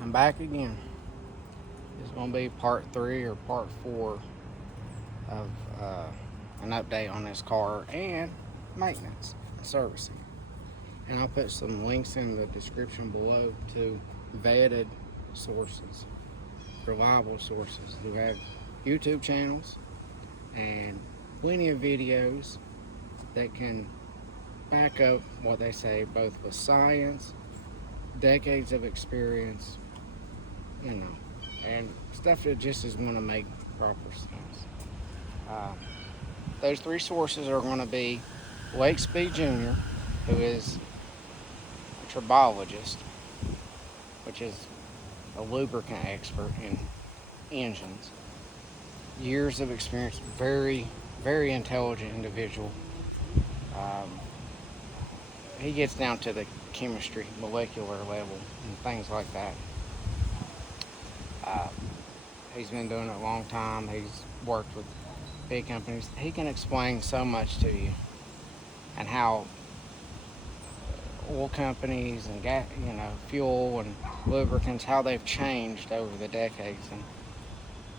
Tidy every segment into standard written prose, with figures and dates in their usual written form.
I'm back again. It's going to be part 3 or part 4 of an update on this car and maintenance and servicing. And I'll put some links in the description below to vetted sources, reliable sources who have YouTube channels and plenty of videos that can back up what they say, both with science, decades of experience, and stuff that just is going to make proper sense. Uh, those 3 sources are going to be Lake Speed Jr., who is a tribologist, which is a lubricant expert in engines, years of experience, very, very intelligent individual. Um, he gets down to the chemistry, molecular level, and things like that. Uh, he's been doing it a long time. He's worked with big companies. He can explain so much to you, and how oil companies and gas, fuel and lubricants, how they've changed over the decades, and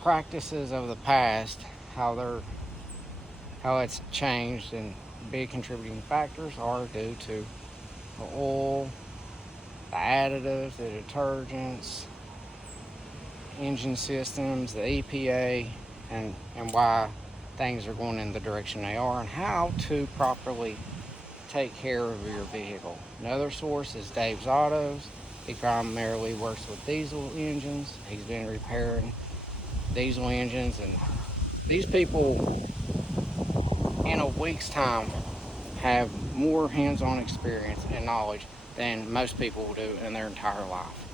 practices of the past, how it's changed, and big contributing factors are due to the oil, the additives, the detergents, engine systems, the EPA, and why things are going in the direction they are, and how to properly take care of your vehicle. Another source is Dave's Autos. He primarily works with diesel engines. He's been repairing diesel engines, and these people in a week's time have more hands-on experience and knowledge than most people will do in their entire life.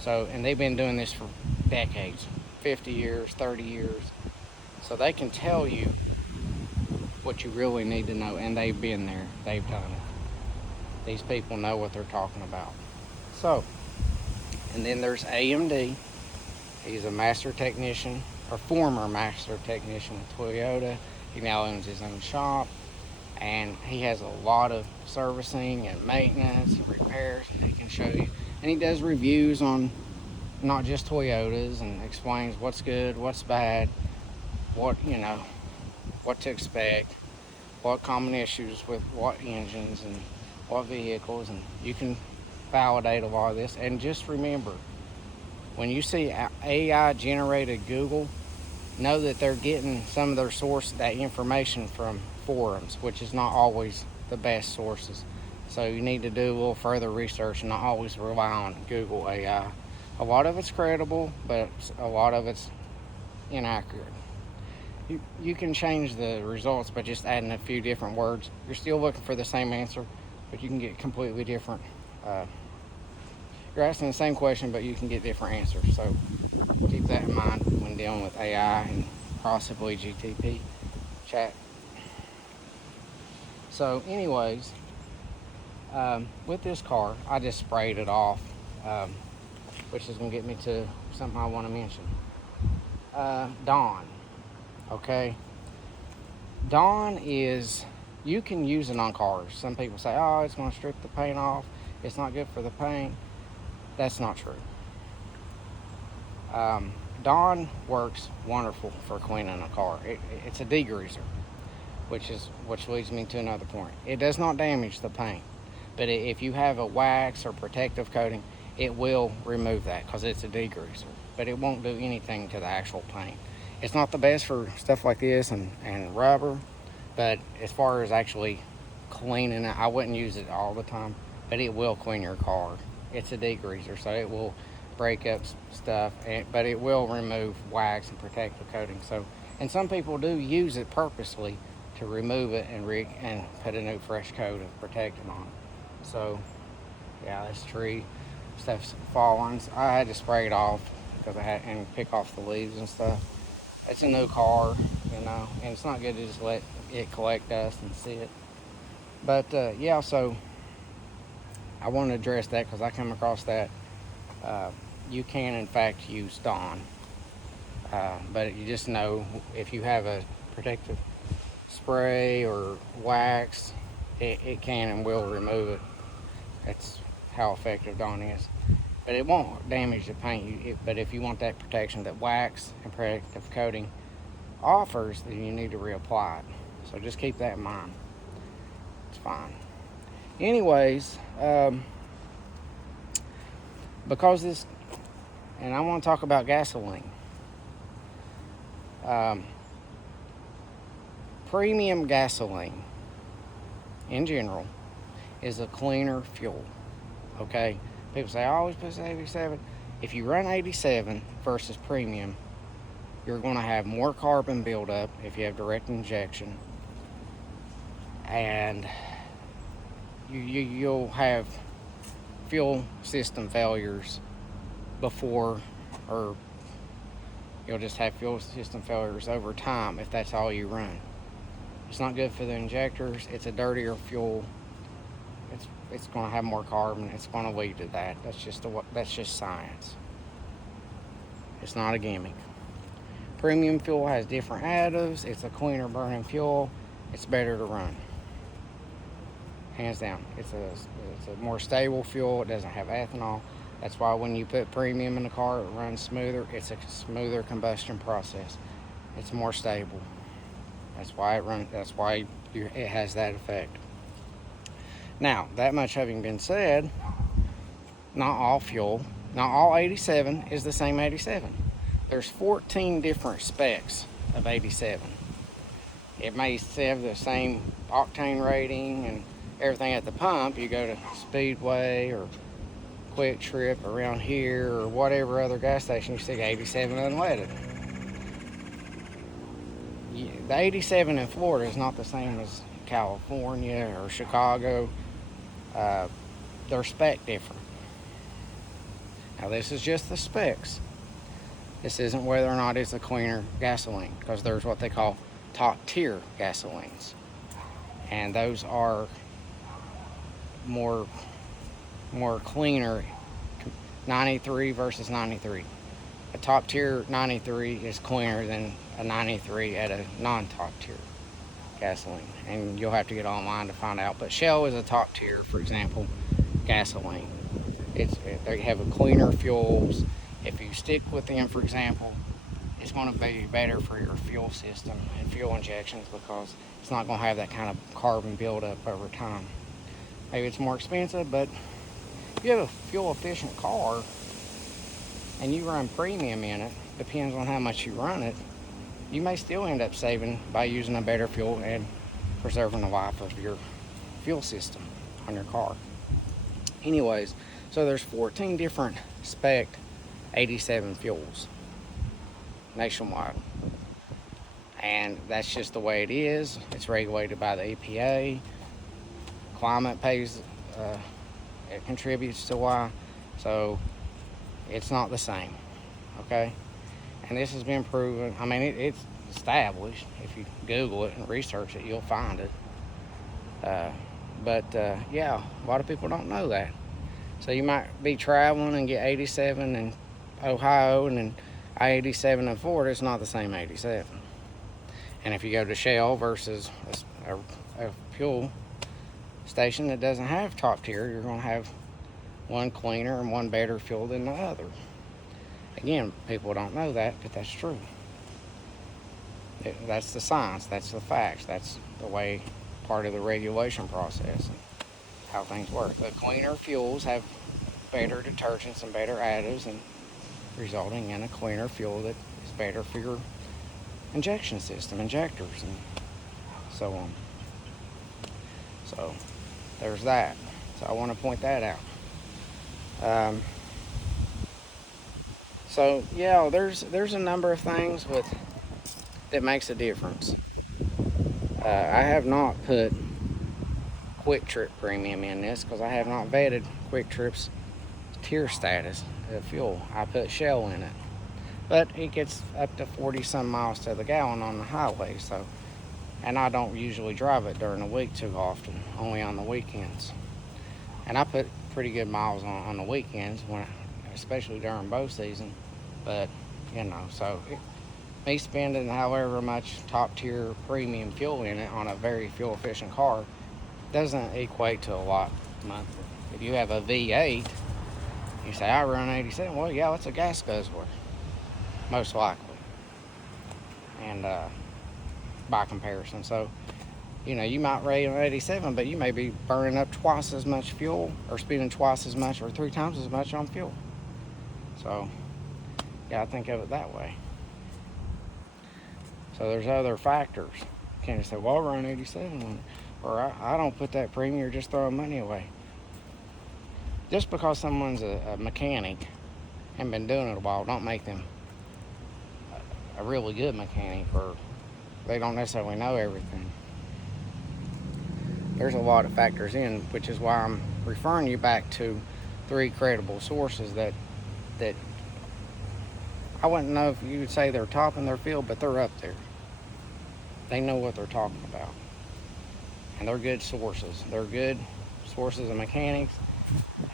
So, and they've been doing this for decades, 50 years, 30 years. So they can tell you what you really need to know, and they've been there, they've done it. These people know what they're talking about. So, and then there's AMD. He's a master technician, or former master technician with Toyota. He now owns his own shop, and he has a lot of servicing and maintenance and repairs, and he can show you. And he does reviews on not just Toyotas, and explains what's good, what's bad, what to expect, what common issues with what engines and what vehicles, and you can validate a lot of this. And just remember, when you see AI generated Google, know that they're getting some of their source, that information, from forums, which is not always the best sources. So you need to do a little further research and not always rely on Google AI. A lot of it's credible, but a lot of it's inaccurate. You can change the results by just adding a few different words. You're still looking for the same answer, but you can get completely different. You're asking the same question, but you can get different answers. So keep that in mind when dealing with AI and possibly GTP chat. So anyways, with this car, I just sprayed it off, which is going to get me to something I want to mention. Dawn. Okay, Dawn is, you can use it on cars. Some people say, oh, it's going to strip the paint off, it's not good for the paint. That's not true. Dawn works wonderful for cleaning a car. It's a degreaser, which leads me to another point. It does not damage the paint, but if you have a wax or protective coating, it will remove that because it's a degreaser, but it won't do anything to the actual paint. It's not the best for stuff like this and rubber, but as far as actually cleaning it, I wouldn't use it all the time, but it will clean your car. It's a degreaser, so it will break up stuff, but it will remove wax and protective coating. So, and some people do use it purposely to remove it and put a new fresh coat of protectant on it. So, yeah, this tree stuff's falling. So I had to spray it off because I had and pick off the leaves and stuff. It's a new car, and it's not good to just let it collect dust and sit. But yeah, so I want to address that because I come across that. You can, in fact, use Dawn, but you just know if you have a protective spray or wax, it can and will remove it. That's how effective Dawn is. but it won't damage the paint. But if you want that protection that wax and protective coating offers, then you need to reapply it. So just keep that in mind. It's fine. Anyways, because this, and I want to talk about gasoline. Premium gasoline in general is a cleaner fuel. Okay, people say I always put 87. If you run 87 versus premium, you're going to have more carbon buildup if you have direct injection, and you'll have fuel system failures before, or you'll just have fuel system failures over time if that's all you run. It's not good for the injectors. It's a dirtier fuel. It's going to have more carbon. It's going to lead to that. That's just science. It's not a gimmick. Premium fuel has different additives. It's a cleaner burning fuel. It's better to run. Hands down. It's a more stable fuel. It doesn't have ethanol. That's why when you put premium in the car, it runs smoother. It's a smoother combustion process. It's more stable. That's why it has that effect. Now, that much having been said, not all 87 is the same 87. There's 14 different specs of 87. It may have the same octane rating and everything at the pump. You go to Speedway or Quick Trip around here or whatever other gas station, you see 87 unleaded. The 87 in Florida is not the same as California or Chicago. They're spec different. Now this is just the specs. This isn't whether or not it's a cleaner gasoline, because there's what they call top tier gasolines, and those are more cleaner. 93 versus 93. A top tier 93 is cleaner than a 93 at a non-top tier gasoline, and you'll have to get online to find out. But Shell is a top tier, for example, gasoline. They have a cleaner fuels. If you stick with them, for example, it's going to be better for your fuel system and fuel injections, because it's not going to have that kind of carbon buildup over time. Maybe it's more expensive, but if you have a fuel efficient car and you run premium in it, depends on how much you run it, you may still end up saving by using a better fuel and preserving the life of your fuel system on your car. Anyways, so there's 14 different spec 87 fuels nationwide, and that's just the way it is. It's regulated by the EPA. Climate pays, it contributes to why, so it's not the same, okay? And this has been proven. I mean, it's established. If you Google it and research it, you'll find it. Yeah, a lot of people don't know that. So you might be traveling and get 87 in Ohio, and then I-87 in Florida, it's not the same 87. And if you go to Shell versus a fuel station that doesn't have top tier, you're going to have one cleaner and one better fuel than the other. Again, people don't know that, but that's true. That's the science, that's the facts, that's the way, part of the regulation process and how things work. The cleaner fuels have better detergents and better additives, and resulting in a cleaner fuel that is better for your injection system, injectors, and so on. So there's that. So I want to point that out. So yeah, there's a number of things that makes a difference. I have not put Quick Trip Premium in this because I have not vetted Quick Trip's tier status of fuel. I put Shell in it, but it gets up to 40 some miles to the gallon on the highway. So, and I don't usually drive it during the week too often, only on the weekends. And I put pretty good miles on the weekends, especially during bow season. But so me spending however much top tier premium fuel in it on a very fuel efficient car doesn't equate to a lot monthly. If you have a V8 You say, I run 87. Well, yeah, it's a gas guzzler, most likely. And by comparison. So, you might rate an 87, but you may be burning up twice as much fuel or spending twice as much or 3 times as much on fuel. So, you gotta think of it that way. So there's other factors. You can't just say, well, I run 87, or I don't put that premium, you're just throwing money away. Just because someone's a mechanic and been doing it a while, don't make them a really good mechanic, or they don't necessarily know everything. There's a lot of factors in, which is why I'm referring you back to 3 credible sources that I wouldn't know if you would say they're top in their field, but they're up there. They know what they're talking about. And they're good sources. They're good sources of mechanics.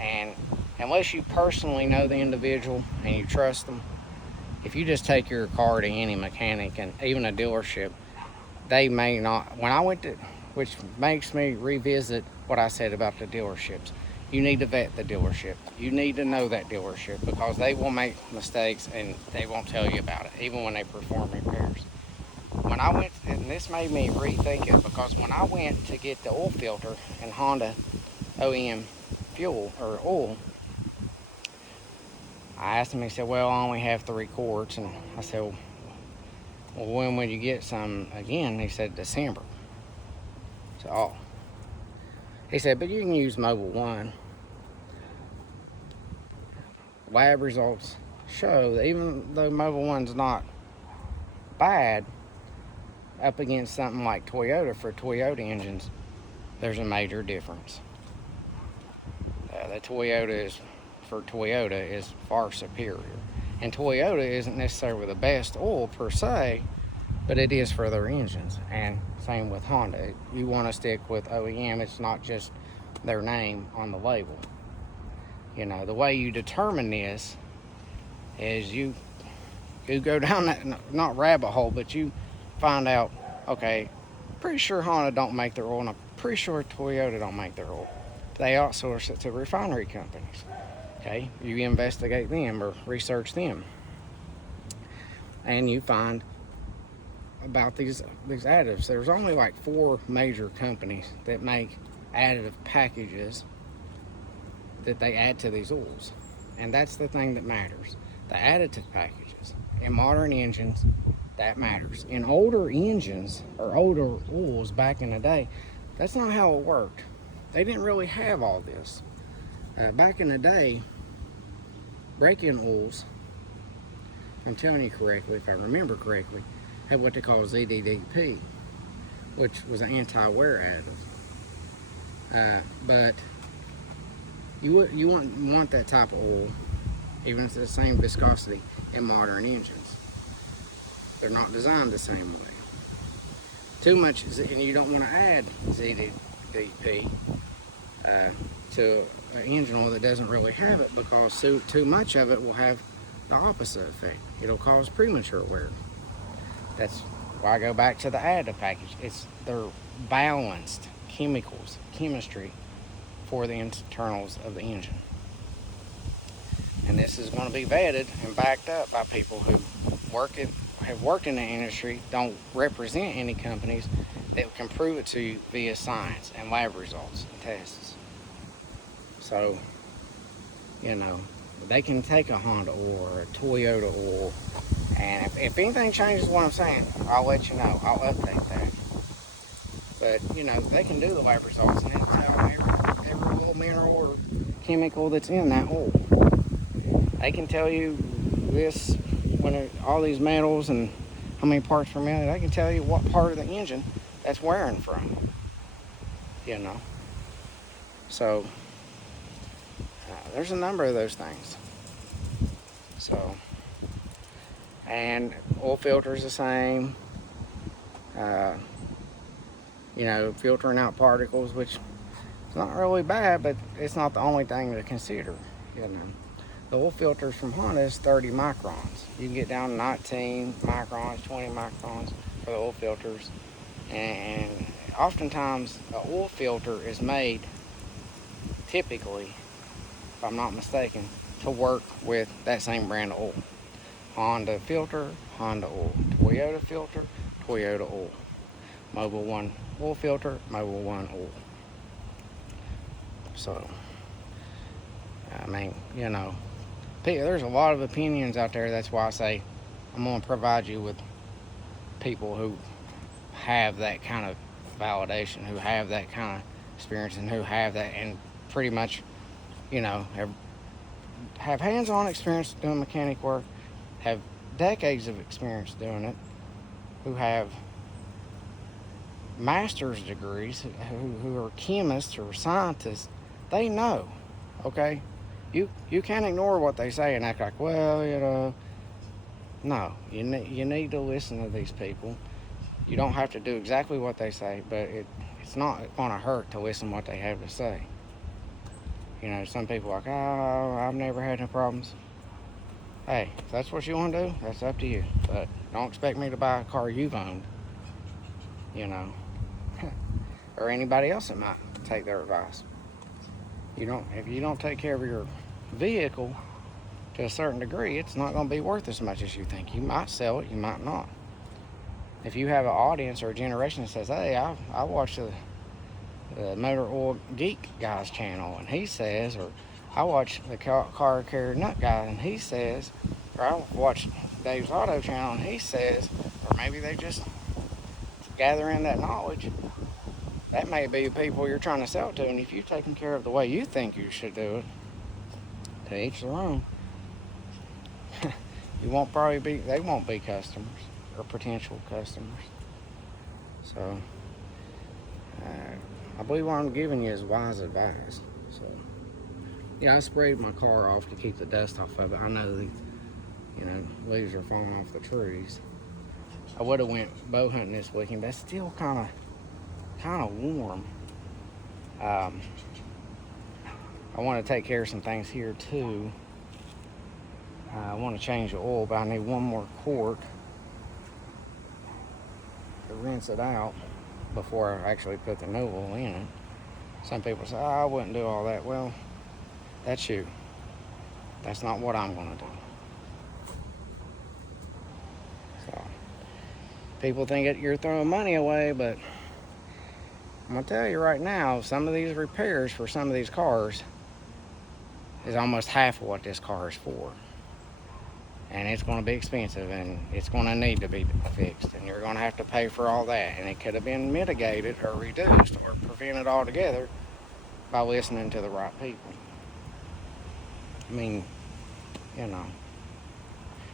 And unless you personally know the individual and you trust them, if you just take your car to any mechanic and even a dealership, they may not. When I went to, which makes me revisit what I said about the dealerships. You need to vet the dealership. You need to know that dealership, because they will make mistakes and they won't tell you about it, even when they perform repairs. When I went, and this made me rethink it, because when I went to get the oil filter in Honda OEM fuel or oil, I asked him, he said, well, I only have 3 quarts. And I said, well, when would you get some again? He said, December. So, oh. He said, but you can use Mobil 1. Lab results show that even though Mobil 1's not bad, up against something like Toyota, for Toyota engines, there's a major difference. The Toyota for Toyota is far superior. And Toyota isn't necessarily the best oil per se, but it is for their engines. And same with Honda. You want to stick with OEM. It's not just their name on the label. The way you determine this is you go down that, not rabbit hole, but you find out, okay, pretty sure Honda don't make their oil, and I'm pretty sure Toyota don't make their oil. They outsource it to refinery companies. Okay, you investigate them or research them, and you find about these additives. There's only like 4 major companies that make additive packages that they add to these oils, and that's the thing that matters. The additive packages in modern engines, that matters. In older engines or older oils back in the day, that's not how it worked. They didn't really have all this. Back in the day, break-in oils, if I'm telling you correctly, if I remember correctly, had what they call ZDDP, which was an anti-wear additive. But you wouldn't want that type of oil, even if it's the same viscosity, in modern engines. They're not designed the same way. Too much, and you don't want to add ZDDP to an engine oil that doesn't really have it, because too much of it will have the opposite effect. It'll cause premature wear. That's why I go back to the additive package. They're balanced chemistry for the internals of the engine. And this is going to be vetted and backed up by people who have worked in the industry, don't represent any companies, that can prove it to you via science and lab results and tests. So, they can take a Honda oil or a Toyota oil, and if anything changes what I'm saying, I'll let you know. I'll update that. But, they can do the lab results and then tell every little mineral or chemical that's in that oil. They can tell you this, all these metals and how many parts per million. They can tell you what part of the engine that's wearing from. So there's a number of those things. So, and oil filter's the same. Filtering out particles, which is not really bad, but it's not the only thing to consider. The oil filters from Honda is 30 microns. You can get down to 19 microns, 20 microns for the oil filters. And oftentimes, an oil filter is made, typically, if I'm not mistaken, to work with that same brand of oil. Honda filter, Honda oil. Toyota filter, Toyota oil. Mobil 1 oil filter, Mobil 1 oil. So, I mean, you know, there's a lot of opinions out there. That's why I say I'm going to provide you with people who have that kind of validation, who have that kind of experience, and who have that, and pretty much, you know, have hands-on experience doing mechanic work, have decades of experience doing it, who have master's degrees, who are chemists or scientists. They know, okay? You can't ignore what they say and act like, well, you know. No, you need to listen to these people. You don't have to do exactly what they say, but it's not going to hurt to listen to what they have to say. You know, some people are like, oh, I've never had no problems. Hey, if that's what you want to do, that's up to you. But don't expect me to buy a car you've owned, you know, or anybody else that might take their advice. If you don't take care of your vehicle to a certain degree, it's not going to be worth as much as you think. You might sell it, you might not. If you have an audience or a generation that says, hey, I watched the Motor Oil Geek guy's channel, and he says, or I watch the Car Carrier Nut guy, and he says, or I watch Dave's Auto channel, and he says, or maybe they just gathering that knowledge. That may be the people you're trying to sell it to, and if you've taken care of the way you think you should do it, to each their own. They won't be customers or potential customers. So, I believe what I'm giving you is wise advice. So, yeah, I sprayed my car off to keep the dust off of it. I know the, leaves are falling off the trees. I would have went bow hunting this weekend, but it's still kind of warm. I want to take care of some things here too. I want to change the oil, but I need one more quart to rinse it out before I actually put the new oil in it. Some people say, oh, I wouldn't do all that. Well, that's you. That's not what I'm going to do. So, people think that you're throwing money away, but I'm going to tell you right now, some of these repairs for some of these cars is almost half of what this car is for. And it's going to be expensive, and it's going to need to be fixed, and you're going to have to pay for all that. And it could have been mitigated or reduced or prevented altogether by listening to the right people. I mean,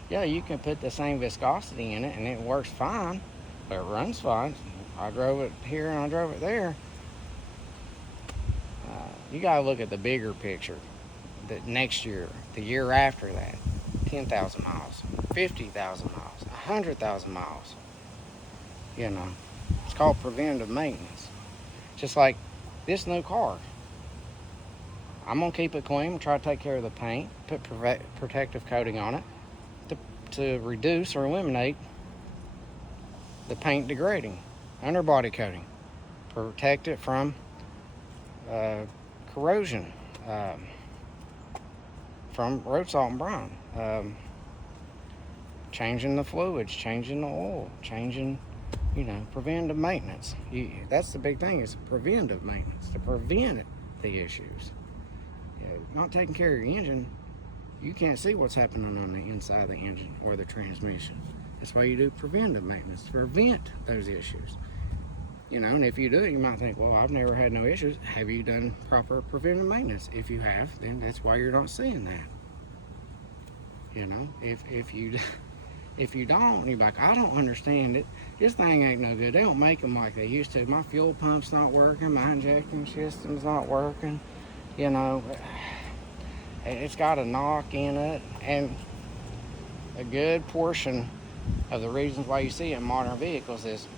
yeah, you can put the same viscosity in it and it works fine, but it runs fine. I drove it here and I drove it there. You got to look at the bigger picture. The next year, the year after that, 10,000 miles, 50,000 miles, 100,000 miles. It's called preventative maintenance. Just like this new car. I'm going to keep it clean, try to take care of the paint, put protective coating on it to reduce or eliminate the paint degrading. Underbody coating. Protect it from corrosion. From road salt and brine, changing the fluids, changing the oil, changing, preventive maintenance. That's the big thing, is preventive maintenance, to prevent the issues. Not taking care of your engine, you can't see what's happening on the inside of the engine or the transmission. That's why you do preventive maintenance, to prevent those issues. And if you do it, you might think, well, I've never had no issues. Have you done proper preventive maintenance? If you have, then that's why you're not seeing that. If you don't, you're like, I don't understand it. This thing ain't no good. They don't make them like they used to. My fuel pump's not working. My injecting system's not working. It's got a knock in it. And a good portion of the reasons why you see it in modern vehicles is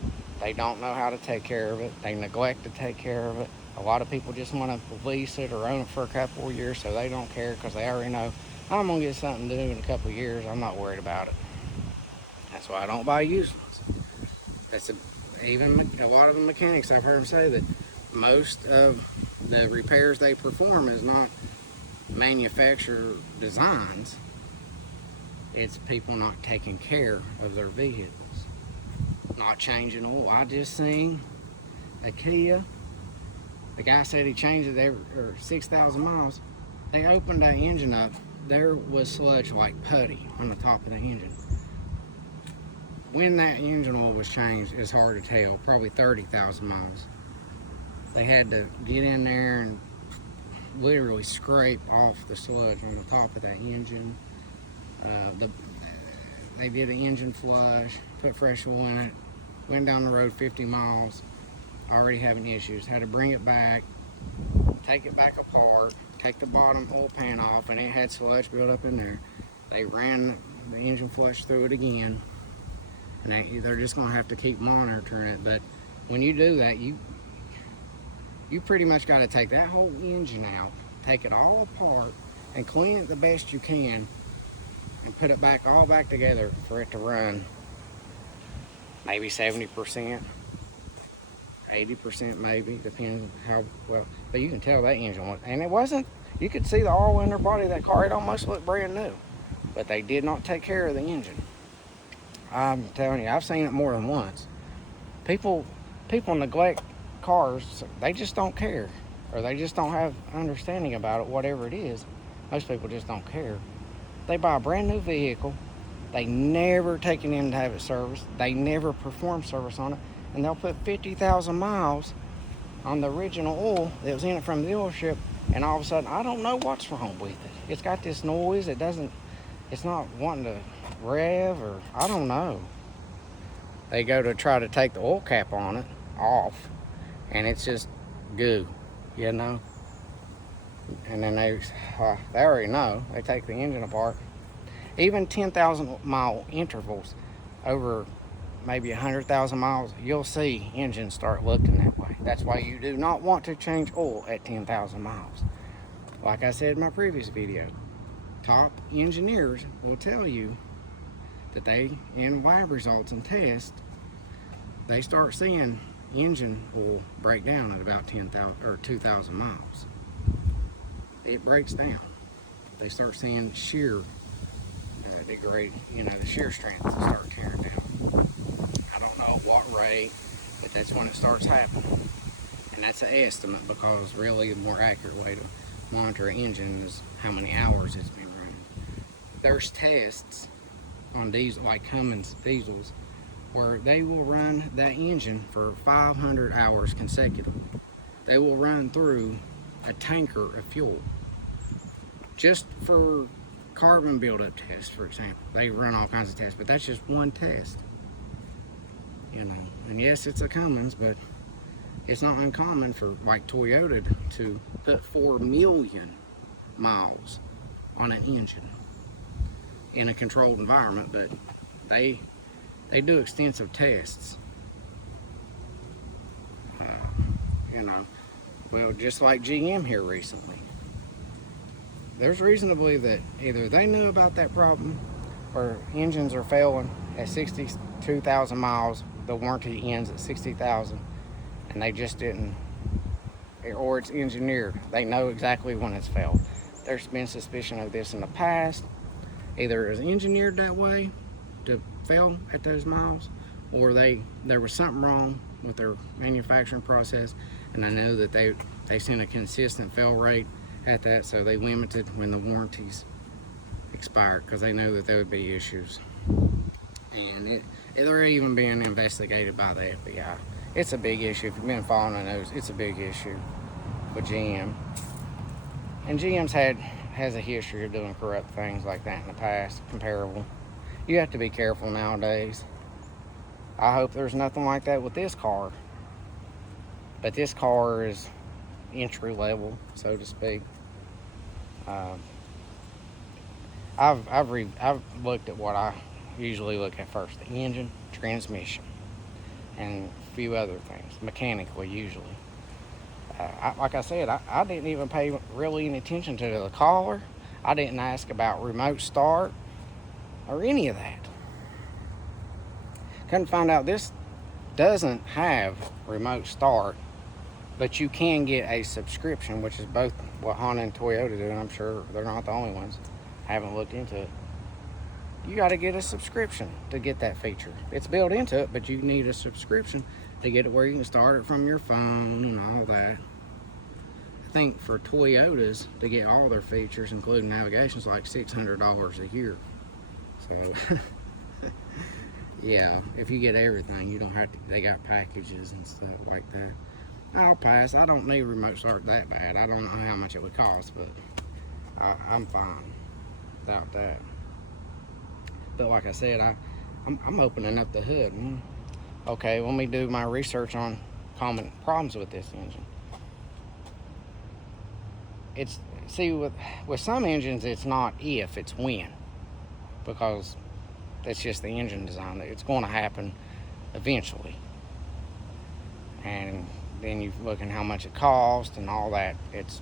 they don't know how to take care of it. They neglect to take care of it. A lot of people just want to lease it or own it for a couple of years, so they don't care because they already know, I'm going to get something to do in a couple of years. I'm not worried about it. That's why I don't buy used ones. Even a lot of the mechanics, I've heard them say that most of the repairs they perform is not manufacturer designs. It's people not taking care of their vehicles, not changing oil. I just seen a Kia. The guy said he changed it every 6,000 miles. They opened that engine up. There was sludge like putty on the top of the engine. When that engine oil was changed, it's hard to tell, probably 30,000 miles. They had to get in there and literally scrape off the sludge on the top of that engine. They did an engine flush, put fresh oil in it, went down the road 50 miles, already having issues. Had to bring it back, take it back apart, take the bottom oil pan off, and it had sludge built up in there. They ran the engine flush through it again, and they're just gonna have to keep monitoring it. But when you do that, you pretty much got to take that whole engine out, take it all apart, and clean it the best you can, and put it back all back together for it to run maybe 70%, 80% maybe, depends how well. But you can tell that engine was, and it wasn't, you could see the oil in the body of that car. It almost looked brand new, but they did not take care of the engine. I'm telling you, I've seen it more than once. People neglect cars. They just don't care, or they just don't have understanding about it, whatever it is. Most people just don't care. They buy a brand new vehicle, they never take it in to have it serviced, they never perform service on it, and they'll put 50,000 miles on the original oil that was in it from the dealership, and all of a sudden, I don't know what's wrong with it. It's got this noise, it's not wanting to rev, or I don't know. They go to try to take the oil cap on it off, and it's just goo, you know. And then they already know. They take the engine apart. Even 10,000 mile intervals over maybe 100,000 miles, you'll see engines start looking that way. That's why you do not want to change oil at 10,000 miles. Like I said in my previous video, top engineers will tell you that they, in lab results and tests, they start seeing engine oil break down at about 10,000 or 2,000 miles. It breaks down. They start seeing shear degrade, the shear strength start tearing down. I don't know at what rate, but that's when it starts happening. And that's an estimate, because really the more accurate way to monitor an engine is how many hours it's been running. There's tests on diesel, like Cummins diesels, where they will run that engine for 500 hours consecutively. They will run through a tanker of fuel just for carbon buildup tests, for example. They run all kinds of tests, but that's just one test, and yes, it's a Cummins, but it's not uncommon for like Toyota to put 4 million miles on an engine in a controlled environment. But they do extensive tests, well, just like GM here recently. There's reason to believe that either they knew about that problem, or engines are failing at 62,000 miles, the warranty ends at 60,000, and they just didn't, or it's engineered. They know exactly when it's failed. There's been suspicion of this in the past. Either it was engineered that way to fail at those miles, or there was something wrong with their manufacturing process, and I know that they sent a consistent fail rate at that, so they limited when the warranties expired, because they know that there would be issues. And they're even being investigated by the FBI. It's a big issue. If you've been following the news, it's a big issue with GM. And GM's has a history of doing corrupt things like that in the past, comparable. You have to be careful nowadays. I hope there's nothing like that with this car. But this car is entry level, so to speak. I've looked at what I usually look at first: the engine, transmission, and a few other things, mechanically usually. Like I said, I didn't even pay really any attention to the collar. I didn't ask about remote start or any of that. Couldn't find out this doesn't have remote start But you can get a subscription, which is both what Honda and Toyota do, and I'm sure they're not the only ones. I haven't looked into it. You got to get a subscription to get that feature. It's built into it, but you need a subscription to get it where you can start it from your phone and all that. I think for Toyotas, to get all their features, including navigation, is like $600 a year. So, yeah, if you get everything, you don't have to, they got packages and stuff like that. I'll pass. I don't need remote start that bad. I don't know how much it would cost, but I'm fine without that. But like I said, I'm opening up the hood. Okay, let me do my research on common problems with this engine. See, with some engines, it's not if, it's when, because that's just the engine design. It's going to happen eventually, and then you look at how much it costs and all that. It's,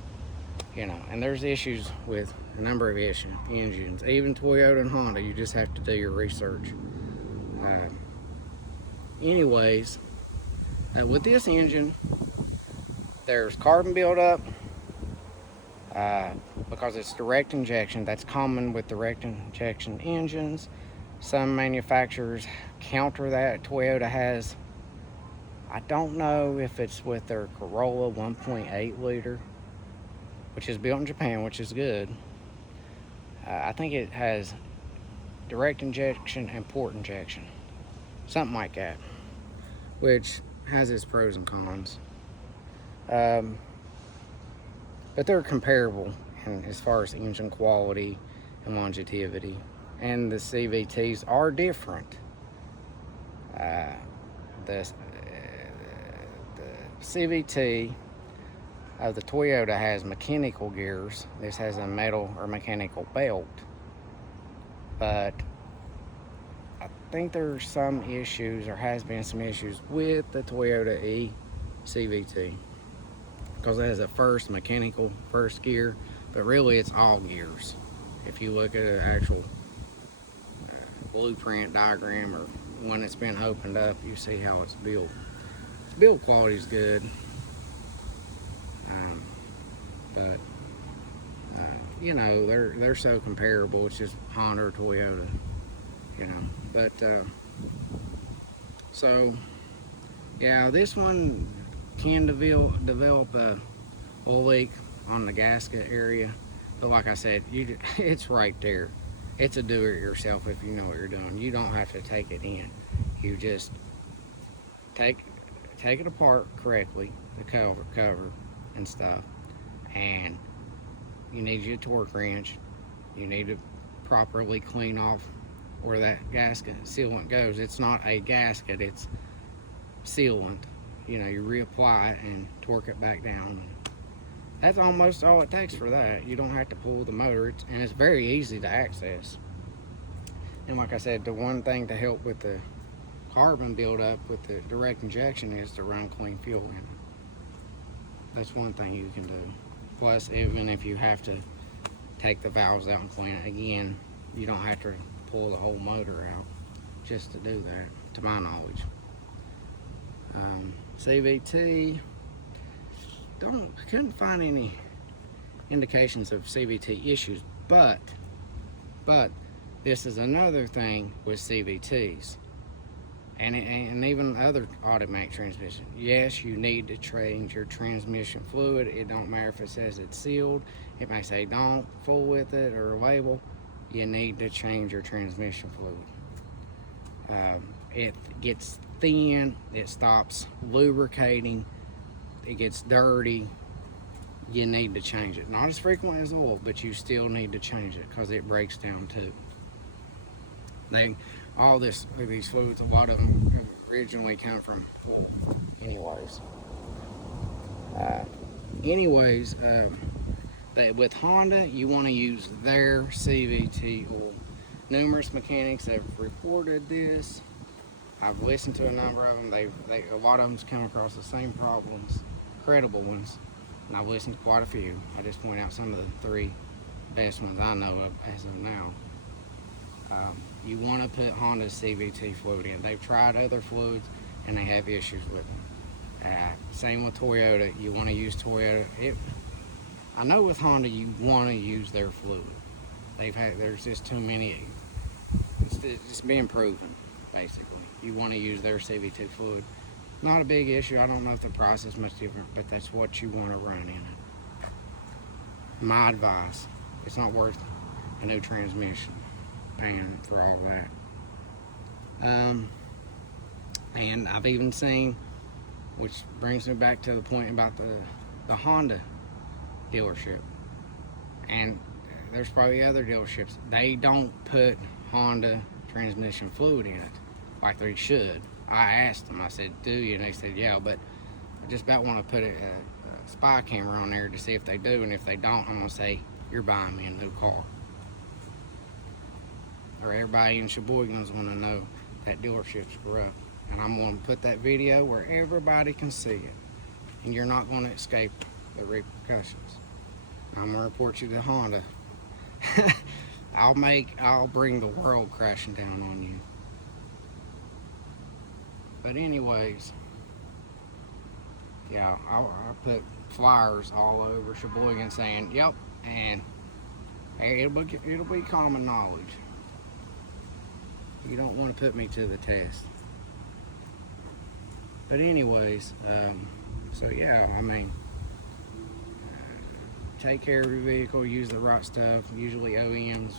and there's issues with a number of engines, even Toyota and Honda. You just have to do your research. Anyways, with this engine, there's carbon buildup because it's direct injection. That's common with direct injection engines. Some manufacturers counter that. Toyota has, I don't know if it's with their Corolla 1.8 liter, which is built in Japan, which is good. I think it has direct injection and port injection, something like that, which has its pros and cons. But they're comparable as far as engine quality and longevity. And the CVTs are different. The CVT of the Toyota has mechanical gears. This has a metal or mechanical belt. But I think there's some issues, or has been some issues, with the Toyota CVT, because it has a mechanical first gear, but really it's all gears. If you look at an actual blueprint diagram or one that's been opened up, you see how it's built. Build quality is good, but they're so comparable. It's just Honda or Toyota, But so yeah, this one can develop a oil leak on the gasket area, but like I said, it's right there. It's a do-it-yourself if you know what you're doing. You don't have to take it in. You just take it apart correctly, the cover and stuff, and you need your torque wrench. You need to properly clean off where that gasket sealant goes. It's not a gasket, it's sealant. You reapply it and torque it back down. That's almost all it takes for that. You don't have to pull the motor, and it's very easy to access. And like I said, the one thing to help with the carbon buildup with the direct injection is to run clean fuel in it. That's one thing you can do. Plus, even if you have to take the valves out and clean it again, you don't have to pull the whole motor out just to do that, to my knowledge. CVT, couldn't find any indications of CVT issues, but this is another thing with CVTs and even other automatic transmission. Yes, you need to change your transmission fluid. It don't matter if it says it's sealed. It may say don't fool with it or a label. You need to change your transmission fluid. It gets thin, it stops lubricating, it gets dirty. You need to change it. Not as frequent as oil, but you still need to change it because it breaks down too. These fluids, a lot of them originally come from oil. With Honda, you want to use their CVT oil. Numerous mechanics have reported this. I've listened to a number of them. A lot of them's come across the same problems, credible ones, and I've listened to quite a few. I just point out some of the 3 best ones I know of as of now. You want to put Honda's CVT fluid in. They've tried other fluids and they have issues with them. Same with Toyota. You want to use Toyota. I know with Honda you want to use their fluid. There's just too many. It's been proven, basically. You want to use their CV2 fluid. Not a big issue. I don't know if the price is much different, but that's what you want to run in it. My advice, it's not worth a new transmission, paying for all that. And I've even seen, which brings me back to the point about the Honda dealership. And there's probably other dealerships. They don't put Honda transmission fluid in it like they should. I asked them, I said, do you? And they said, yeah, but I just about want to put a spy camera on there to see if they do. And if they don't, I'm going to say, you're buying me a new car. Or everybody in Sheboygan's going to know that dealership's corrupt. And I'm going to put that video where everybody can see it. And you're not going to escape the repercussions. I'm going to report you to Honda. I'll bring the world crashing down on you. But anyways, yeah, I'll put flyers all over Sheboygan saying, yep, and it'll be common knowledge. You don't want to put me to the test. But anyways, so yeah, I mean, take care of your vehicle, use the right stuff. Usually OEM's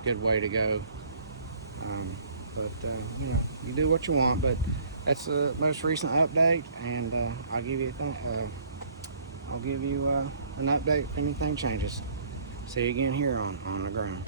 a good way to go. You know, you do what you want, but that's the most recent update, and I'll give you an update if anything changes. See you again here on the ground.